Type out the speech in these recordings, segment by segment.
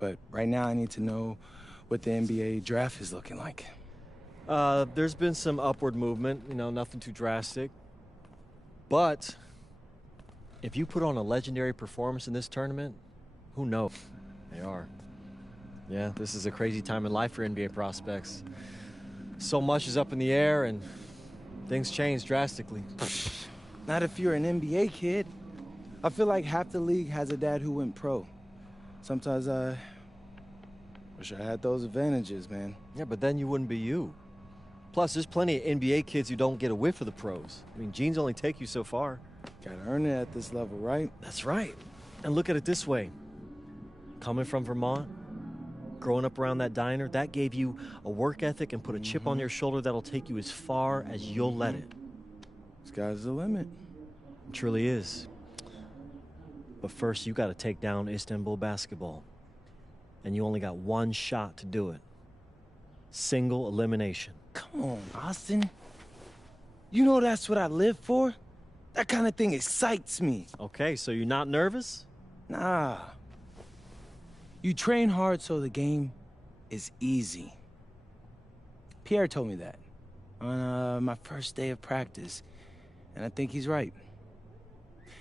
But right now I need to know what the NBA draft is looking like. There's been some upward movement, nothing too drastic. But if you put on a legendary performance in this tournament, who knows? They are. Yeah, this is a crazy time in life for NBA prospects. So much is up in the air and things change drastically. Not if you're an NBA kid. I feel like half the league has a dad who went pro. Sometimes I wish I had those advantages, man. Yeah, but then you wouldn't be you. Plus, there's plenty of NBA kids who don't get a whiff of the pros. I mean, genes only take you so far. Gotta earn it at this level, right? That's right. And look at it this way. Coming from Vermont, growing up around that diner, that gave you a work ethic and put a chip on your shoulder that'll take you as far as you'll let it. Sky's the limit. It truly is. But first, you got to take down Istanbul basketball. And you only got one shot to do it. Single elimination. Come on, Austin. You know that's what I live for? That kind of thing excites me. Okay, so you're not nervous? Nah. You train hard so the game is easy. Pierre told me that on my first day of practice, and I think he's right.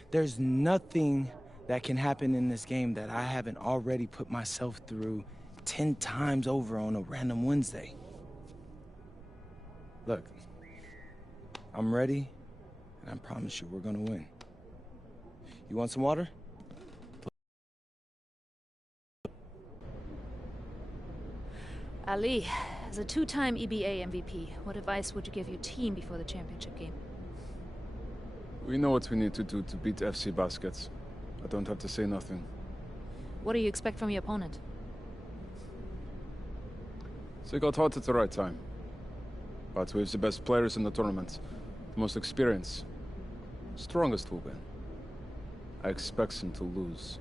There's nothing that can happen in this game that I haven't already put myself through 10 times over on a random Wednesday. Look, I'm ready, and I promise you we're gonna win. You want some water? Ali, as a two-time EBA MVP, what advice would you give your team before the championship game? We know what we need to do to beat FC Baskets. I don't have to say nothing. What do you expect from your opponent? They got hot at the right time. But we have the best players in the tournament, the most experience, strongest will win. I expect them to lose.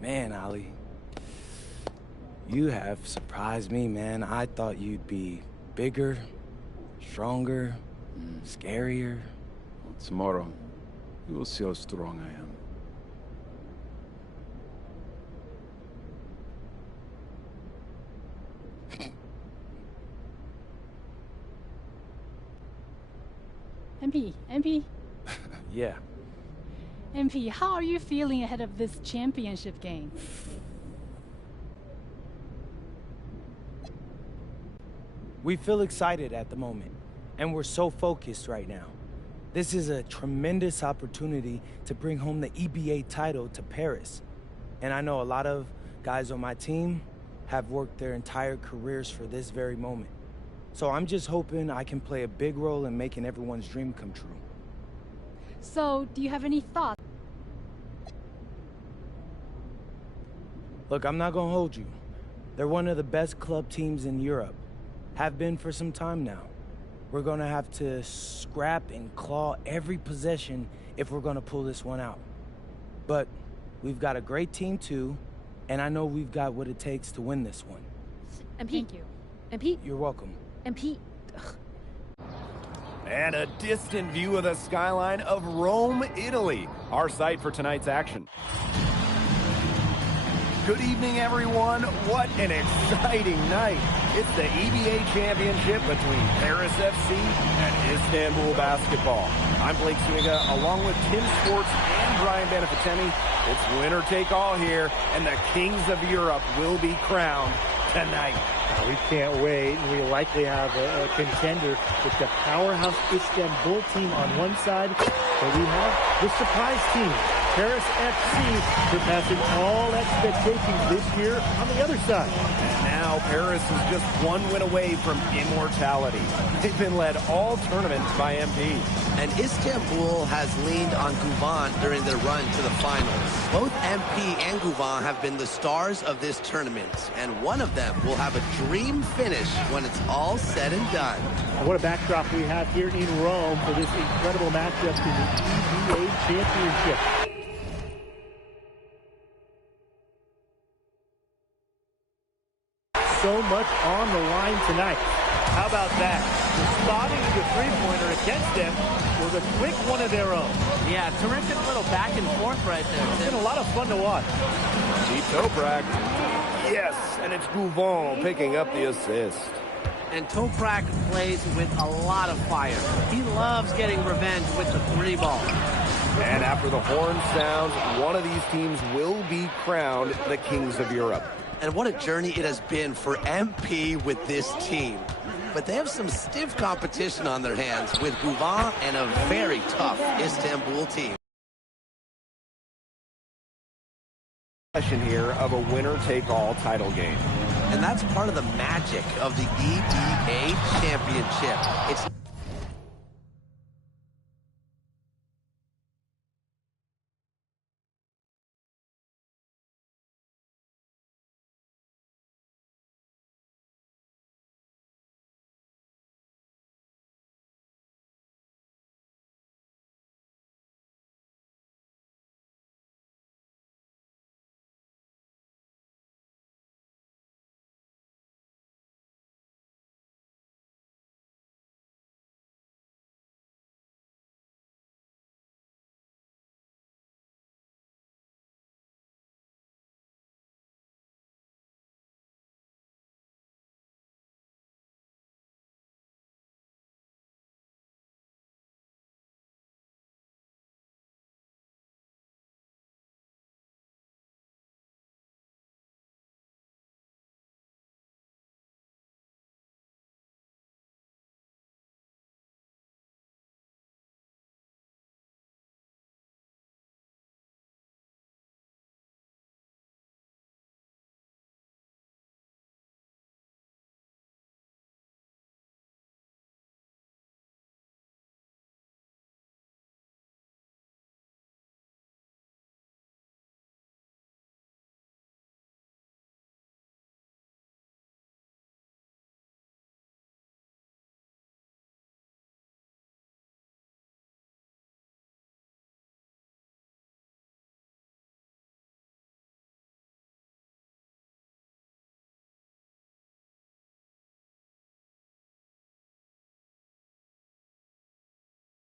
Man, Ali, you have surprised me, man. I thought you'd be bigger, stronger, scarier. Tomorrow, you will see how strong I am. MP? Yeah. MP, how are you feeling ahead of this championship game? We feel excited at the moment, and we're so focused right now. This is a tremendous opportunity to bring home the EBA title to Paris. And I know a lot of guys on my team have worked their entire careers for this very moment. So I'm just hoping I can play a big role in making everyone's dream come true. So, do you have any thoughts? Look, I'm not gonna hold you. They're one of the best club teams in Europe. Have been for some time now. We're gonna have to scrap and claw every possession if we're gonna pull this one out. But we've got a great team too, and I know we've got what it takes to win this one. MP. Thank you. MP. You're welcome. MP. And a distant view of the skyline of Rome, Italy, our site for tonight's action. Good evening, everyone. What an exciting night. It's the EBA championship between Paris FC and Istanbul basketball. I'm Blake Zuniga, along with Tim Sports and Brian Beneficenti. It's winner take all here, and the kings of Europe will be crowned tonight. We can't wait, and we likely have a contender with the powerhouse Istanbul team on one side, but we have the surprise team, Paris FC, surpassing all expectations this year on the other side. And now Paris is just one win away from immortality. They've been led all tournament by MP. And Istanbul has leaned on Guvan during their run to the finals. Both MP and Guvan have been the stars of this tournament, and one of them will have a dream finish when it's all said and done. And what a backdrop we have here in Rome for this incredible matchup in the EBA Championship. So much on the line tonight. How about that? Responding to the three-pointer against them was a quick one of their own. Yeah, terrific little back and forth right there. It's been a lot of fun to watch. Deep Toprak. Yes, and it's Gouvon picking up the assist. And Toprak plays with a lot of fire. He loves getting revenge with the three ball. And after the horn sounds, one of these teams will be crowned the Kings of Europe. And what a journey it has been for MP with this team. But they have some stiff competition on their hands with Gouvon and a very tough Istanbul team. Here of a winner-take-all title game. And that's part of the magic of the EDA Championship. It's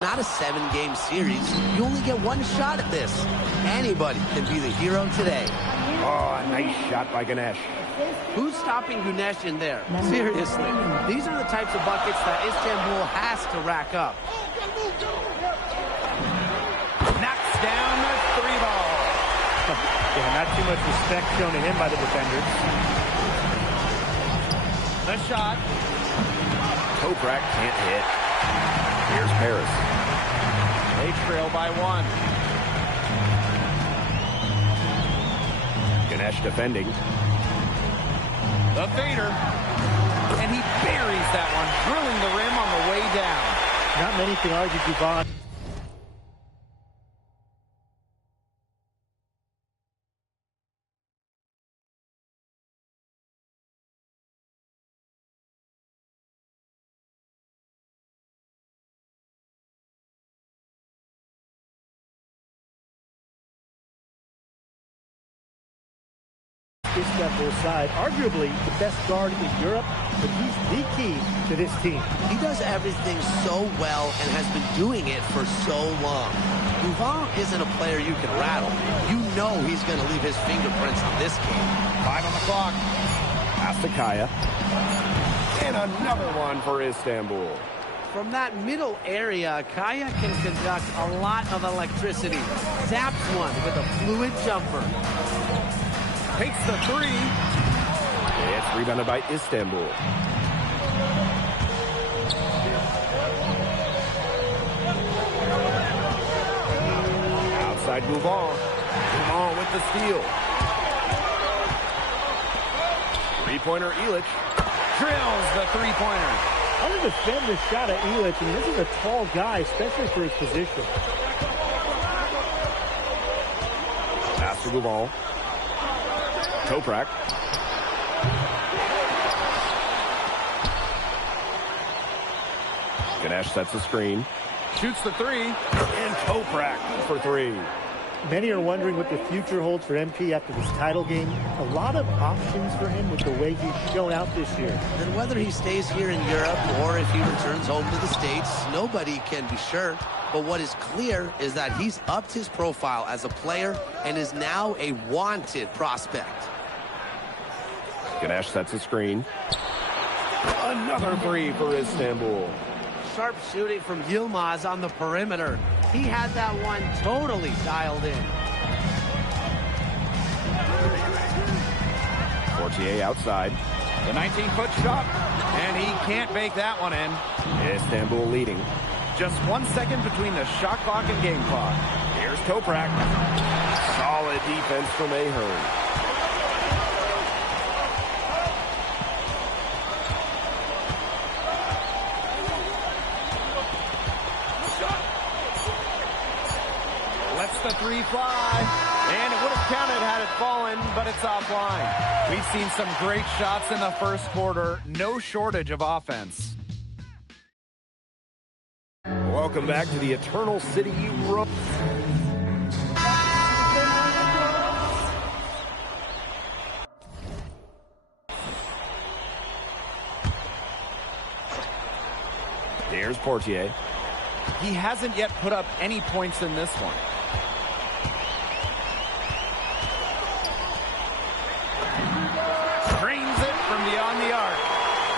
not a 7-game series. You only get one shot at this. Anybody can be the hero today. Oh, a nice shot by Ganesh. Who's stopping Gunesh in there? Seriously. These are the types of buckets that Istanbul has to rack up. Knocks down the three ball. Yeah, not too much respect shown to him by the defenders. The shot. Toprak can't hit. Here's Paris. They trail by one. Ganesh defending. The fader. And he buries that one, drilling the rim on the way down. Not many can argue Gouvon. Istanbul side, arguably the best guard in Europe, but he's the key to this team. He does everything so well and has been doing it for so long. Gouvon isn't a player you can rattle. You know he's going to leave his fingerprints on this game. 5 on the clock. Pass to Kaya. And another one for Istanbul. From that middle area, Kaya can conduct a lot of electricity. Zaps one with a fluid jumper. Takes the three. It's rebounded by Istanbul. Outside Gouvon. Gouvon with the steal. Three-pointer Illich. Drills the three-pointer. How to defend this shot at Illich? I mean, this is a tall guy, especially for his position. Pass to Gouvon. Toprak. Ganesh sets the screen. Shoots the three. And Toprak for three. Many are wondering what the future holds for MP after this title game. A lot of options for him with the way he's shown out this year. And whether he stays here in Europe or if he returns home to the States, nobody can be sure. But what is clear is that he's upped his profile as a player and is now a wanted prospect. Ganesh sets a screen. Another three for Istanbul. Sharp shooting from Yilmaz on the perimeter. He had that one totally dialed in. Portier outside. The 19-foot shot, and he can't bake that one in. Istanbul leading. Just 1 second between the shot clock and game clock. Here's Toprak. Solid defense from Ahern. Lets the three fly, and it would have counted had it fallen, but it's offline. We've seen some great shots in the first quarter. No shortage of offense. Welcome back to the Eternal City Road. Here's Portier. He hasn't yet put up any points in this one. Screens it from beyond the arc.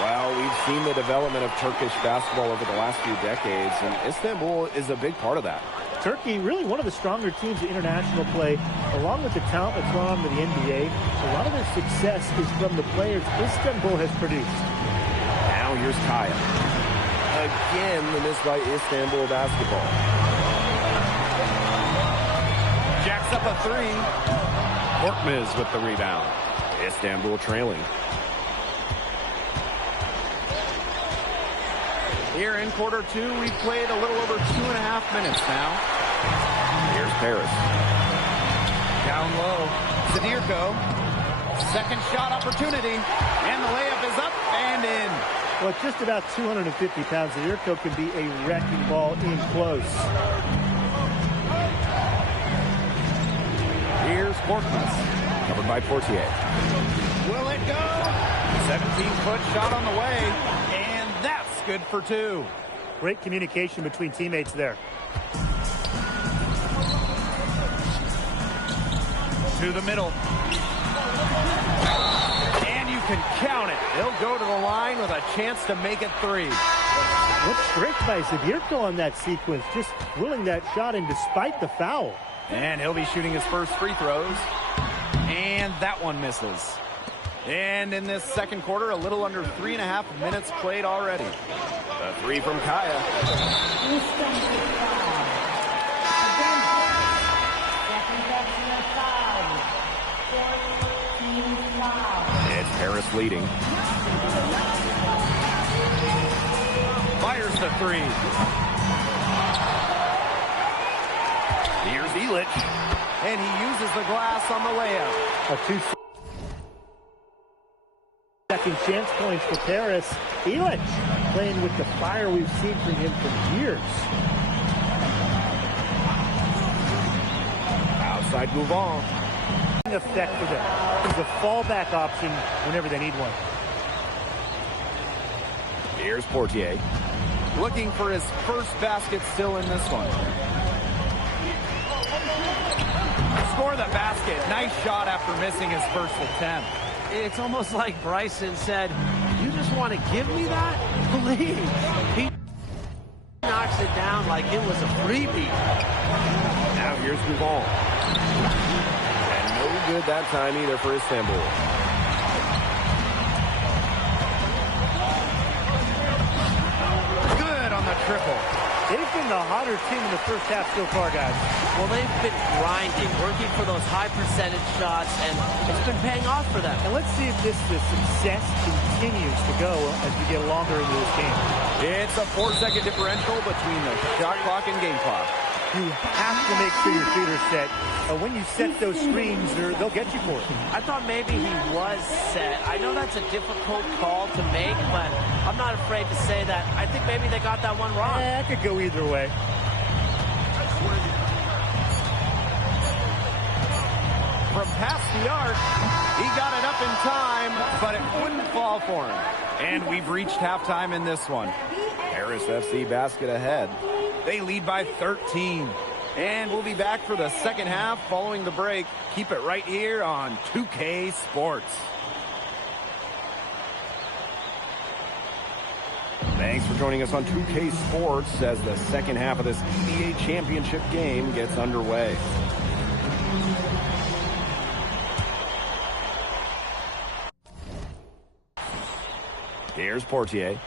Well, we've seen the development of Turkish basketball over the last few decades, and Istanbul is a big part of that. Turkey, really one of the stronger teams in international play, along with the talent that's gone on to the NBA. A lot of their success is from the players Istanbul has produced. Now here's Kaya. Again, the miss by Istanbul basketball. Jacks up a three. Korkmaz with the rebound. Istanbul trailing. Here in quarter two, we've played a little over 2.5 minutes now. Here's Paris. Down low. Zadirko. Second shot opportunity. And the layup is up and in. Well, at just about 250 pounds, Zadirko can be a wrecking ball in close. Here's Korkmaz. Covered by Portier. Will it go? 17-foot shot on the way. And that's good for two. Great communication between teammates there. To the middle. And you can count it. He'll go to the line with a chance to make it three. What strength by Zadirko on that sequence, just willing that shot in despite the foul. And he'll be shooting his first free throws. And that one misses. And in this second quarter, a little under 3.5 minutes played already. A three from Kaya. It's Paris leading. Fires the three. Here's Illich. And he uses the glass on the layup. A 2-second chance points for Paris. Illich playing with the fire we've seen from him for years. Outside Gouvon. Effect for them. It's a fallback option whenever they need one. Here's Portier. Looking for his first basket still in this one. Score the basket. Nice shot after missing his first attempt. It's almost like Bryson said, you just want to give me that? Please. He knocks it down like it was a freebie. Now here's Gouvon. And no good that time either for Istanbul. Good on the triple. They've been the hotter team in the first half so far, guys. Well, they've been grinding, working for those high percentage shots, and it's been paying off for them. And let's see if this success continues to go as we get longer into this game. It's a 4-second differential between the shot clock and game clock. You have to make sure your feet are set. When you set those screens, they'll get you for it. I thought maybe he was set. I know that's a difficult call to make, but I'm not afraid to say that. I think maybe they got that one wrong. That could go either way. from past the arc. He got it up in time, but it wouldn't fall for him. And we've reached halftime in this one. Paris FC basket ahead. They lead by 13. And we'll be back for the second half following the break. Keep it right here on 2K Sports. Thanks for joining us on 2K Sports as the second half of this EBA championship game gets underway. Here's Portier.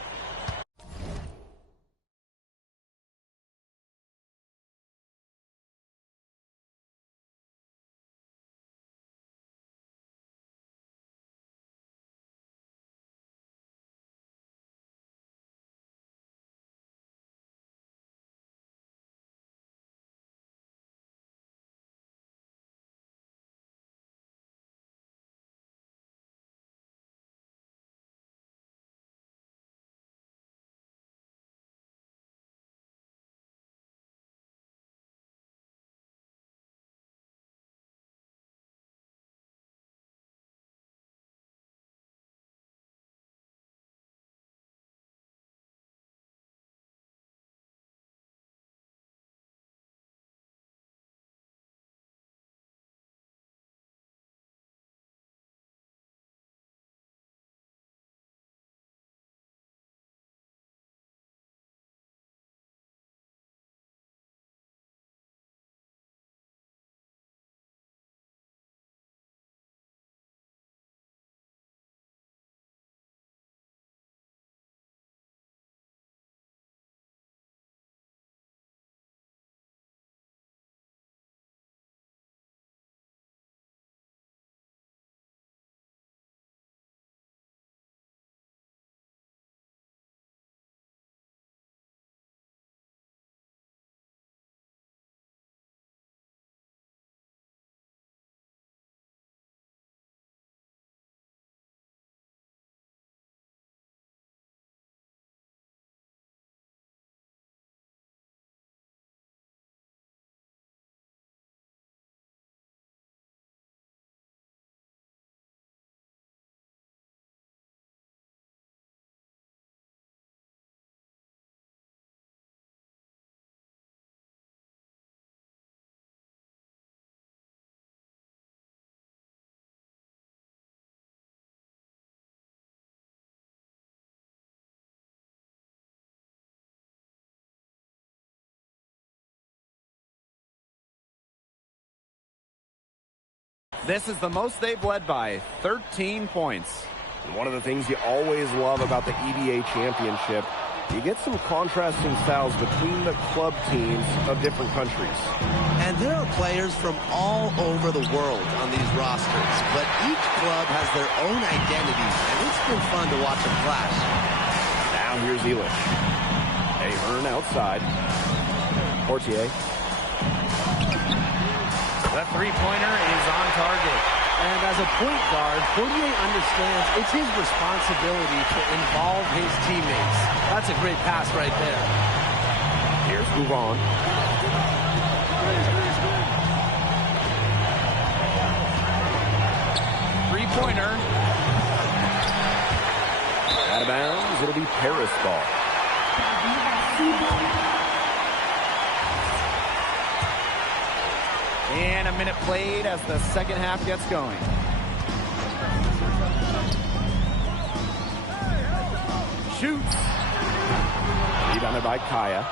This is the most they've led by, 13 points. One of the things you always love about the EBA championship, you get some contrasting styles between the club teams of different countries. And there are players from all over the world on these rosters, but each club has their own identities, and it's been fun to watch them clash. Now here's Elish. Ahern outside. Portier. The three-pointer is on target. And as a point guard, Portier understands it's his responsibility to involve his teammates. That's a great pass right there. Here's Gouvon. Three-pointer. Out of bounds, it'll be Paris ball. And a minute played as the second half gets going. Shoots. Rebounded by Kaya.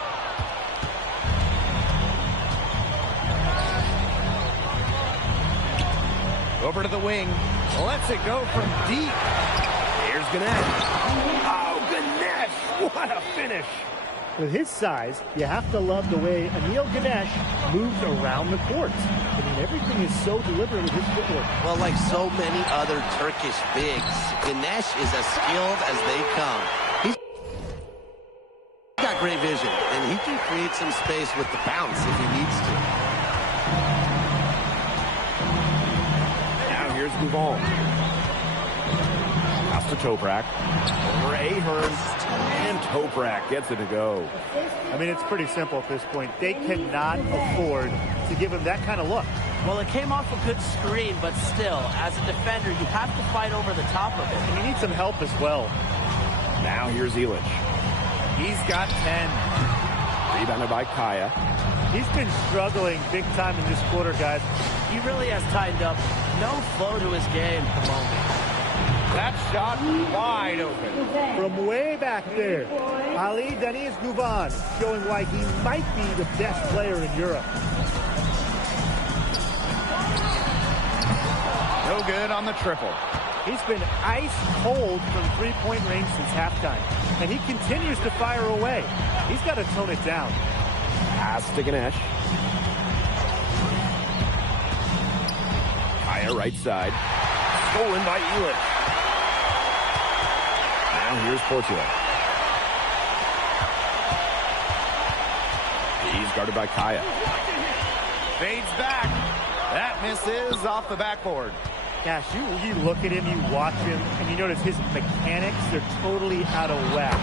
Over to the wing. Lets it go from deep. Here's Ganesh. Oh, Ganesh! What a finish! With his size, you have to love the way Anil Ganesh moves around the court. I mean, everything is so deliberate with his footwork. Well, like so many other Turkish bigs, Ganesh is as skilled as they come. He's got great vision, and he can create some space with the bounce if he needs to. Now here's Gouvon. to Toprak. Over Ahern. And Toprak gets it to go. I mean, it's pretty simple at this point. They cannot afford to give him that kind of look. Well, it came off a good screen, but still, as a defender, you have to fight over the top of it. And you need some help as well. Now here's Illich. He's got 10. Rebounded by Kaya. He's been struggling big time in this quarter, guys. He really has tightened up. No flow to his game at the moment. That shot wide open. From way back there, Ali Deniz Guvan showing why he might be the best player in Europe. No good on the triple. He's been ice cold from three-point range since halftime, and he continues to fire away. He's got to tone it down. Pass to Ganesh. Kaya right side. Stolen by Illich. Now here's Portula. He's guarded by Kaya. Fades back. That misses off the backboard. Gosh, you look at him, you watch him, and you notice his mechanics, they're totally out of whack.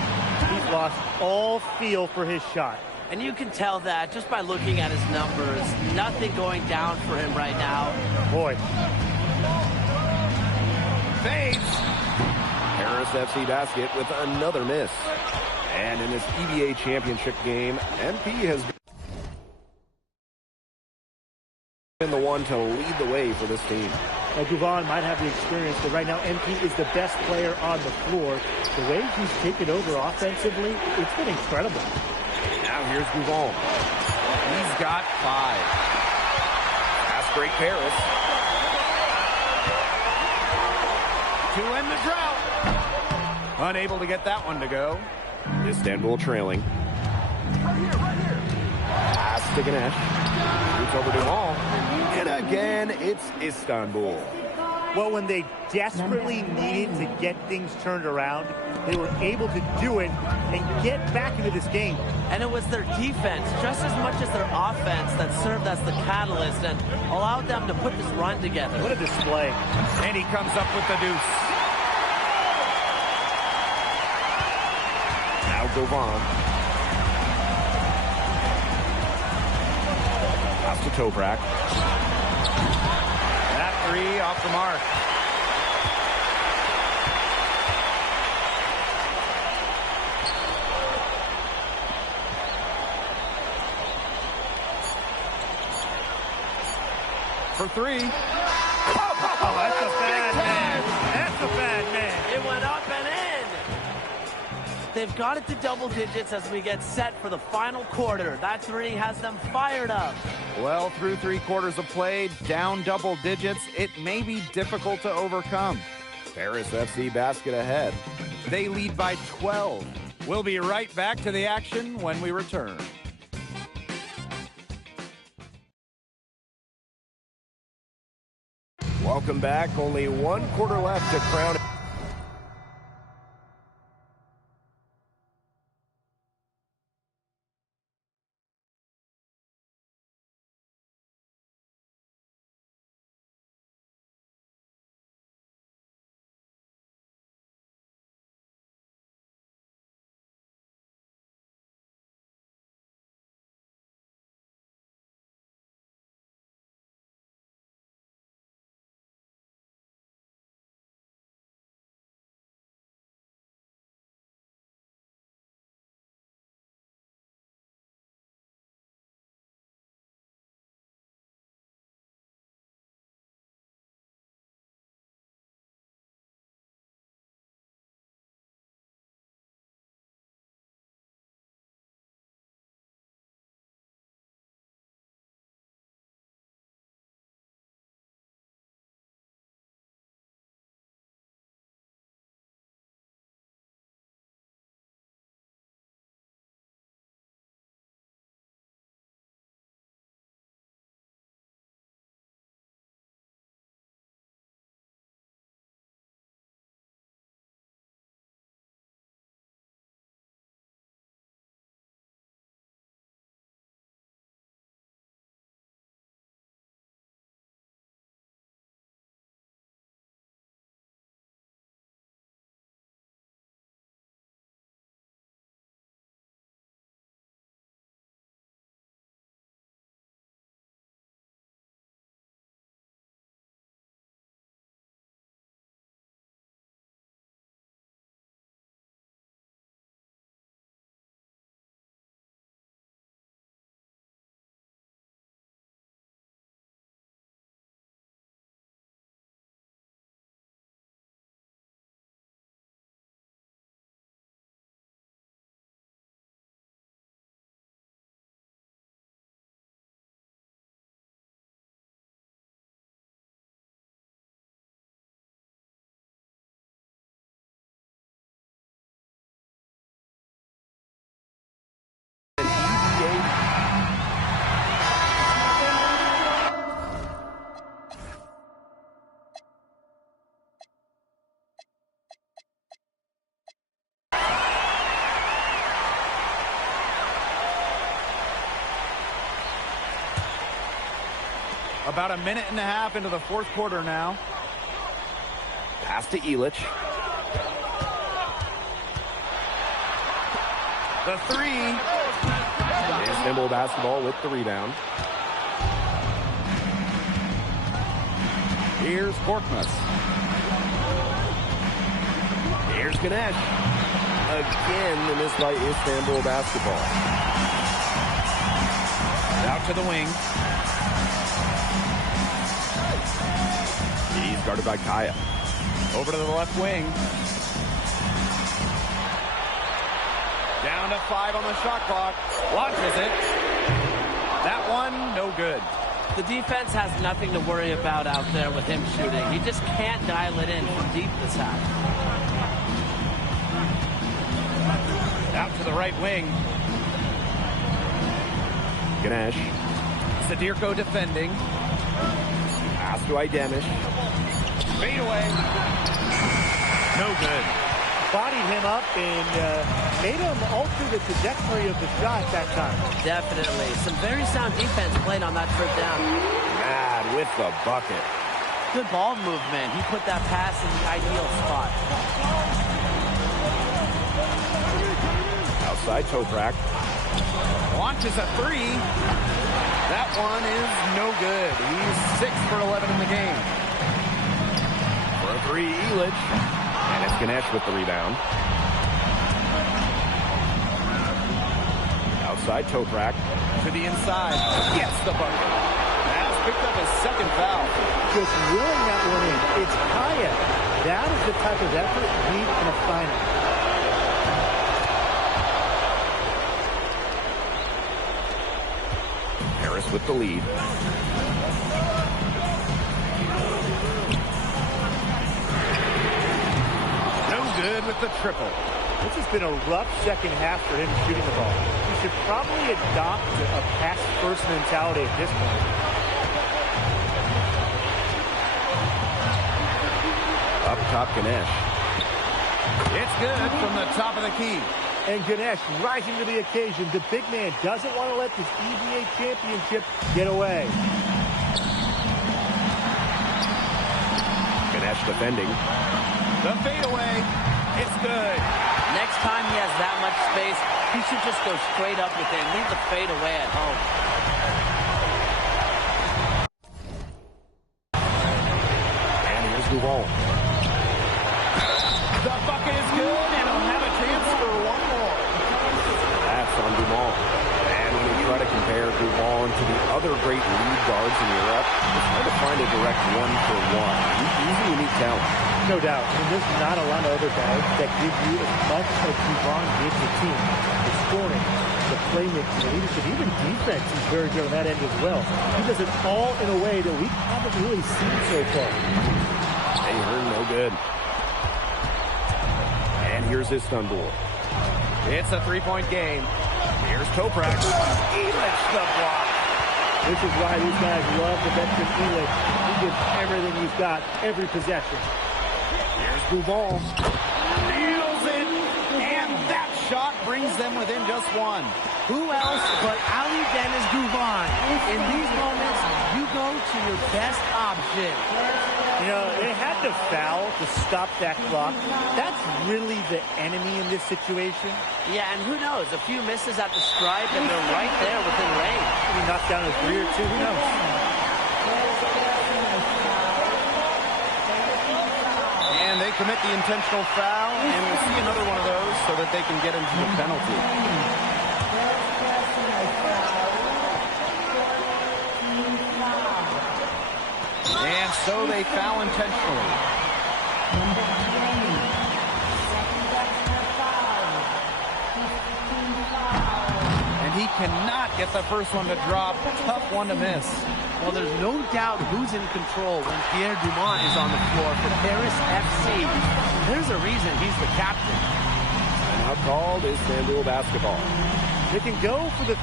He's lost all feel for his shot. And you can tell that just by looking at his numbers. Nothing going down for him right now. Boy. Fades. Paris FC basket with another miss. And in this EBA championship game, MP has been the one to lead the way for this team. Guvan might have the experience, but right now MP is the best player on the floor. The way he's taken over offensively, it's been incredible. Now here's Guvan. He's got 5. Pass break Paris. To end the drought. Unable to get that one to go. Istanbul trailing. Right here. Pass to Ganesh. Shoots over to Hall. And again, it's Istanbul. Well, when they desperately needed to get things turned around, they were able to do it and get back into this game. And it was their defense, just as much as their offense, that served as the catalyst and allowed them to put this run together. What a display. And he comes up with the deuce. Now Govan. Pass to Toprak. That 3 off the mark. For 3. Oh, that's a bad man. That's a bad man. It went up and in. They've got it to double digits as we get set for the final quarter. That 3 has them fired up. Well, through 3 quarters of play, down double digits, it may be difficult to overcome. Paris FC basket ahead. They lead by 12. We'll be right back to the action when we return. Welcome back. Only 1 quarter left to crown About a minute and a half into the fourth quarter now. Pass to Elich. The three. Istanbul basketball with the rebound. Here's Korkmaz. Here's Ganesh. Again, the miss by Istanbul basketball. Out to the wing. He's guarded by Kaya. Over to the left wing. Down to 5 on the shot clock. Launches it. That one, no good. The defense has nothing to worry about out there with him shooting. He just can't dial it in from deep this half. Out to the right wing. Ganesh. Sadirko defending. Pass to Idemish. Fade away. No good. Bodied him up and made him alter the trajectory of the shot that time. Definitely. Some very sound defense played on that trip down. Mad with the bucket. Good ball movement. He put that pass in the ideal spot. Outside Toprak. Launches a three. That one is no good. He's 6 for 11 in the game. For a three, Elich. And it's Ganesh with the rebound. Outside Toprak. To the inside. Gets the bucket. Has picked up his second foul. Just willing that one in. It's Kaya. That is the type of effort we need in a final. Harris with the lead. Good with the triple. This has been a rough second half for him shooting the ball. He should probably adopt a pass-first mentality at this point. Up top, Ganesh. It's good from the top of the key. And Ganesh rising to the occasion. The big man doesn't want to let this EBA championship get away. Ganesh defending. The fadeaway. It's good. Next time he has that much space, he should just go straight up with it and leave the fadeaway at home. And here's Duval. The bucket is good, and he'll have a chance for one more. That's on Duval. And when you try to compare Duval to the other great lead guards in Europe, it's hard to find a direct one-for-one. He's a unique talent. No doubt. I mean, there's not a lot of other guys that give you as much as Duval gives the team. The scoring, the playmaking, the leadership, even defense is very good on that end as well. He does it all in a way that we haven't really seen so far. Ahern, no good. And here's Istanbul. It's a three-point game. Here's Toprak. Elich the block. This is why these guys love the veteran Elich. He gives everything he's got, every possession. Here's Duval. Nails it. And that shot brings them within just one. Who else but Ali Dennis Guvan? In these moments, you go to your best option. You know, they had to foul to stop that clock. That's really the enemy in this situation. Yeah, and who knows? A few misses at the stripe, and they're right there within range. Maybe knock down a three or two. Who knows? And they commit the intentional foul, and we'll see another one of those so that they can get into the penalty. And so they foul intentionally. And he cannot get the first one to drop. Tough one to miss. Well, there's no doubt who's in control when Pierre Dumont is on the floor for Paris FC. There's a reason he's the captain. Now called Istanbul basketball. They can go for the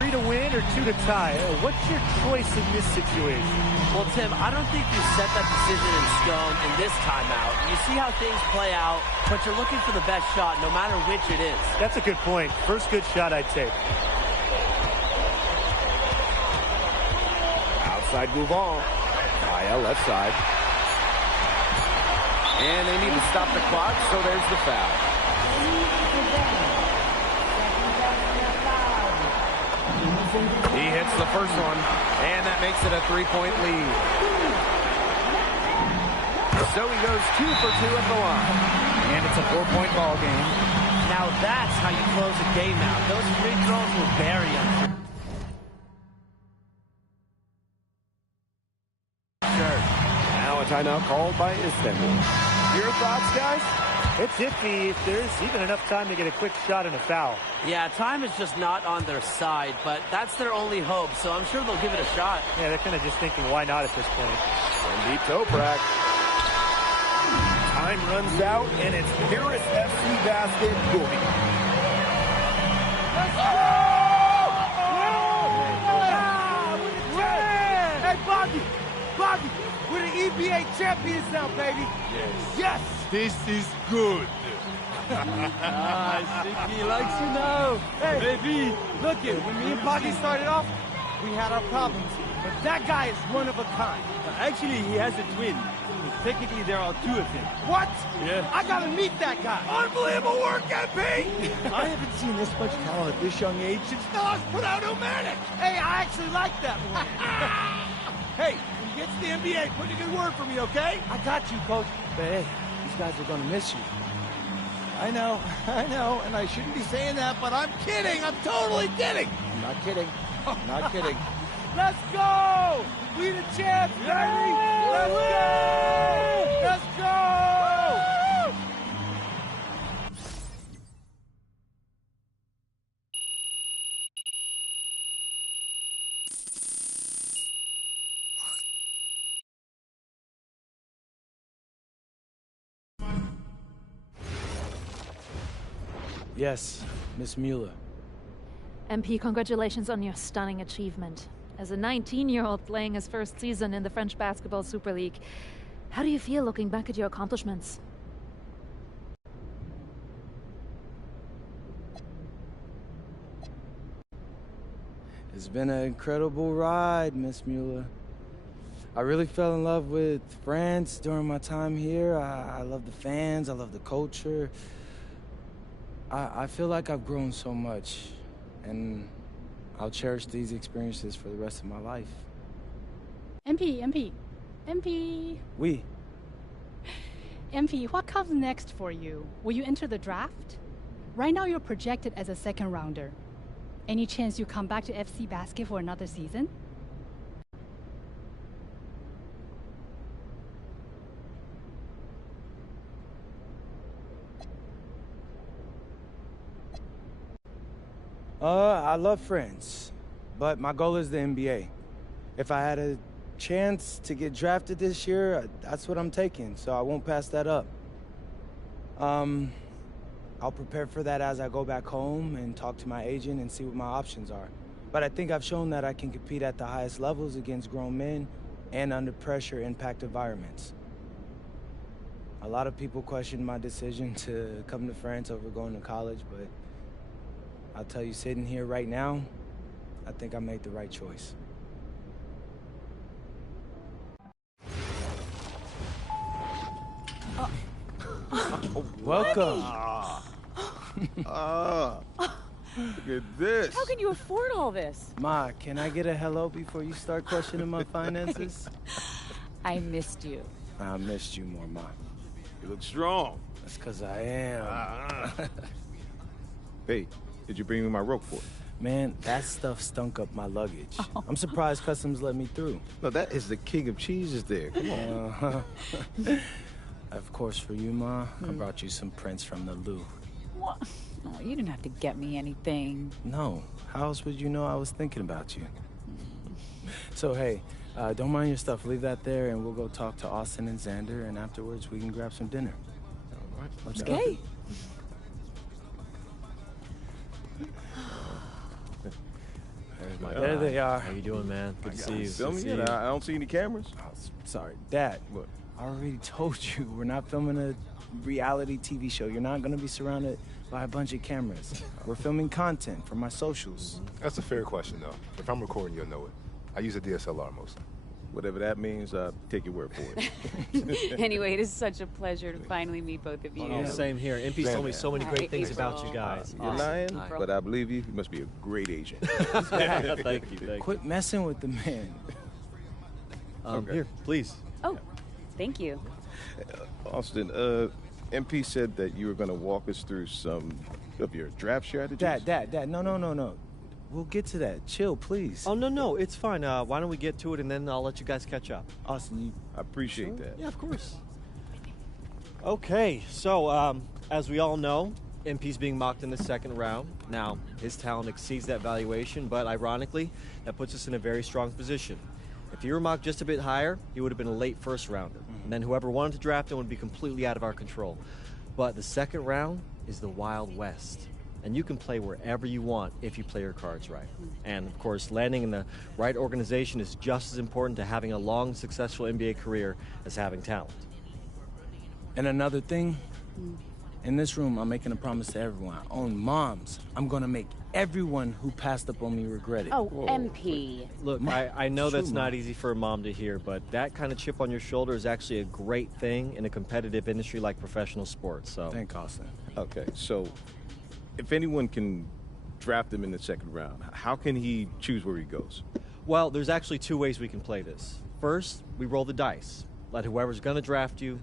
3 to win or 2 to tie. What's your choice in this situation? Well, Tim, I don't think you set that decision in stone in this timeout. You see how things play out, but you're looking for the best shot no matter which it is. That's a good point. First good shot I'd take. side Gouvon. Maya left side. And they need to stop the clock, so there's the foul. He hits the first one, and that makes it a 3-point lead. So he goes 2 for 2 at the line. And it's a 4-point ball game. Now that's how you close a game out. Those free throws will bury him. Sure. Now a timeout called by Istanbul. Your thoughts, guys? It's iffy if there's even enough time to get a quick shot and a foul. Yeah, time is just not on their side, but that's their only hope, so I'm sure they'll give it a shot. Yeah, they're kind of just thinking, why not at this point? Wendy Toprak. Time runs out, and it's Paris FC basket going. Let's go! Hey, Boggy, we're the EBA champions now, baby. Yes. This is good. He likes you now. Hey, baby, look it. When me and Boggy started off, we had our problems. But that guy is one of a kind. Actually, he has a twin. Technically, there are 2 of them. What? Yeah. I gotta meet that guy. Unbelievable work, MP! I haven't seen this much talent at this young age since Nas put out Omatic. Hey, I actually like that one. Hey, when you get to the NBA, put in a good word for me, okay? I got you, Coach. But hey, these guys are gonna miss you. I know, and I shouldn't be saying that, but I'm kidding. I'm totally kidding. I'm not kidding. I'm not kidding. Let's go! We the champs, baby! Let's go! Let's go! Yes, Miss Mueller. MP, congratulations on your stunning achievement. As a 19-year-old playing his first season in the French Basketball Super League, how do you feel looking back at your accomplishments? It's been an incredible ride, Miss Mueller. I really fell in love with France during my time here. I love the fans, I love the culture. I feel like I've grown so much, and I'll cherish these experiences for the rest of my life. MP. Oui. MP, what comes next for you? Will you enter the draft? Right now you're projected as a second rounder. Any chance you come back to FC Basket for another season? I love France, but my goal is the NBA. If I had a chance to get drafted this year, that's what I'm taking, so I won't pass that up. I'll prepare for that as I go back home and talk to my agent and see what my options are. But I think I've shown that I can compete at the highest levels against grown men and under pressure impact environments. A lot of people question my decision to come to France over going to college, but I'll tell you, sitting here right now, I think I made the right choice. Welcome. Look at this. How can you afford all this? Ma, can I get a hello before you start questioning my finances? I missed you. I missed you more, Ma. You look strong. That's because I am. Hey, did you bring me my rope for it? Man, that stuff stunk up my luggage. I'm surprised customs let me through. No, that is the king of cheeses there. Come on. Of course, for you, Ma, I brought you some prints from the Louvre. What? No, you didn't have to get me anything. No. How else would you know I was thinking about you? So, hey, don't mind your stuff. Leave that there, and we'll go talk to Austin and Xander, and afterwards we can grab some dinner. All right. Let's Okay. go. There they are. How you doing, man? Good to see you. Filming it? I don't see any cameras. Oh, sorry. Dad, What? I already told you, we're not filming a reality TV show. You're not going to be surrounded by a bunch of cameras. We're filming content for my socials. That's a fair question, though. If I'm recording, you'll know it. I use a DSLR mostly. Whatever that means, take your word for it. Anyway, it is such a pleasure to finally meet both of you. Oh, same here. MP's told me so many great things about you guys. You're lying, but I believe you. You must be a great agent. Thank you. Quit messing with the man. Here, please. Oh, thank you. Austin, MP said that you were going to walk us through some of your draft strategies. Dad, no. We'll get to that. Chill, please. Oh, no, it's fine. Why don't we get to it, and then I'll let you guys catch up. Austin, I appreciate that. Yeah, of course. Okay, so as we all know, MP's being mocked in the second round. Now, his talent exceeds that valuation, but ironically, that puts us in a very strong position. If he were mocked just a bit higher, he would have been a late first rounder. And then whoever wanted to draft him would be completely out of our control. But the second round is the Wild West. And you can play wherever you want if you play your cards right. And of course, landing in the right organization is just as important to having a long, successful NBA career as having talent. And another thing, in this room, I'm making a promise to everyone. On moms, I'm gonna make everyone who passed up on me regret it. Oh, MP. Look, I know that's not easy for a mom to hear, but that kind of chip on your shoulder is actually a great thing in a competitive industry like professional sports. So, thank Austin. Okay, so if anyone can draft him in the second round, how can he choose where he goes? Well, there's actually two ways we can play this. First, we roll the dice. Let whoever's going to draft you.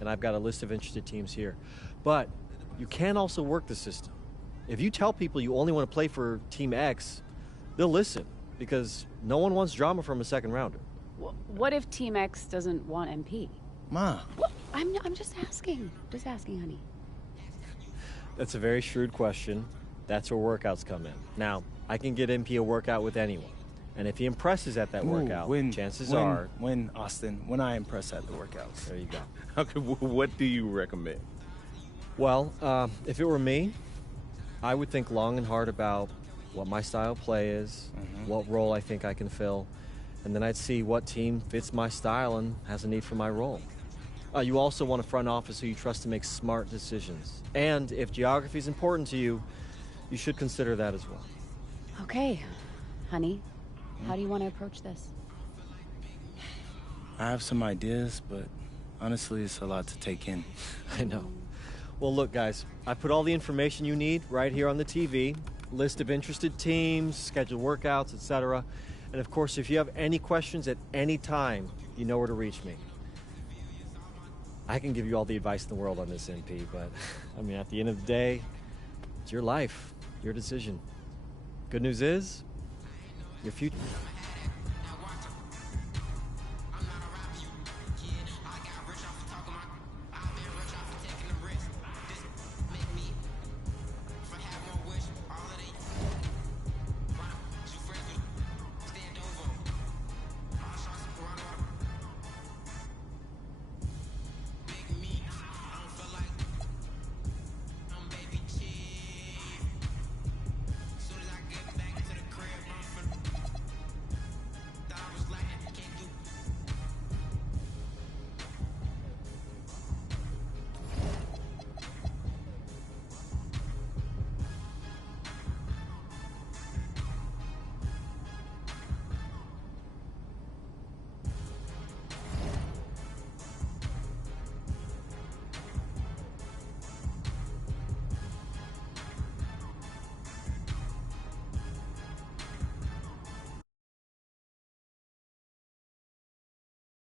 And I've got a list of interested teams here. But you can also work the system. If you tell people you only want to play for Team X, they'll listen because no one wants drama from a second rounder. What if Team X doesn't want MP? Ma. Well, I'm just asking. Just asking, honey. That's a very shrewd question. That's where workouts come in. Now, I can get MP a workout with anyone. And if he impresses at that workout, chances are... Austin, when I impress at the workouts. There you go. Okay, what do you recommend? Well, if it were me, I would think long and hard about what my style of play is, what role I think I can fill, and then I'd see what team fits my style and has a need for my role. You also want a front office who you trust to make smart decisions. And if geography is important to you, you should consider that as well. Okay, honey. How do you want to approach this? I have some ideas, but honestly, it's a lot to take in. I know. Well, look, guys, I put all the information you need right here on the TV. List of interested teams, scheduled workouts, etc. And of course, if you have any questions at any time, you know where to reach me. I can give you all the advice in the world on this, MP, but I mean, at the end of the day, it's your life, your decision. Good news is, your future.